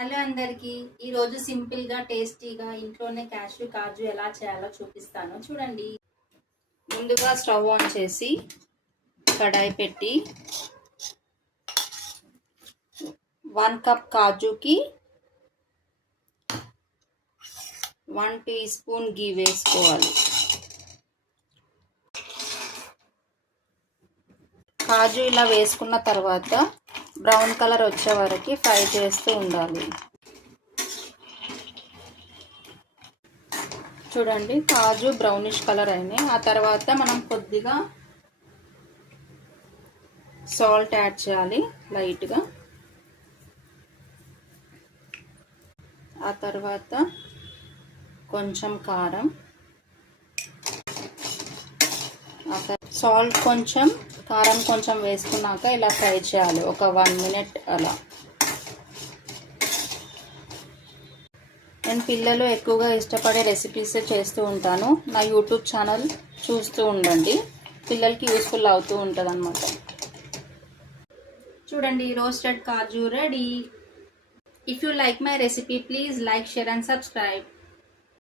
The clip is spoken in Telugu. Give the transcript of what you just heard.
హలో అందరికీ, ఈరోజు సింపుల్గా టేస్టీగా ఇంట్లోనే క్యాష్యూ కాజు ఎలా చేయాలో చూపిస్తాను చూడండి. ముందుగా స్టవ్ ఆన్ చేసి కడాయి పెట్టి 1 కప్ కాజుకి 1 టీ స్పూన్ గీ వేసుకోవాలి. కాజు ఇలా వేసుకున్న తర్వాత బ్రౌన్ కలర్ వచ్చే వరకు ఫ్రై చేస్తూ ఉండాలి. చూడండి, కాజు బ్రౌనిష్ కలర్ అయినాయి. ఆ తర్వాత మనం కొద్దిగా సాల్ట్ యాడ్ చేయాలి లైట్గా. ఆ తర్వాత కొంచెం కారం, సాల్ట్ కొంచెం కారం కొంచెం వేసుకున్నాక ఇలా ఫ్రై చేయాలి ఒక 1 మినిట్ అలా. నేను పిల్లలు ఎక్కువగా ఇష్టపడే రెసిపీస్ చేస్తూ ఉంటాను. నా యూట్యూబ్ ఛానల్ చూస్తూ ఉండండి, పిల్లలకి యూస్ఫుల్ అవుతూ ఉంటుంది అన్నమాట. చూడండి, roasted kaju ready. If you like my recipe please like, share and subscribe.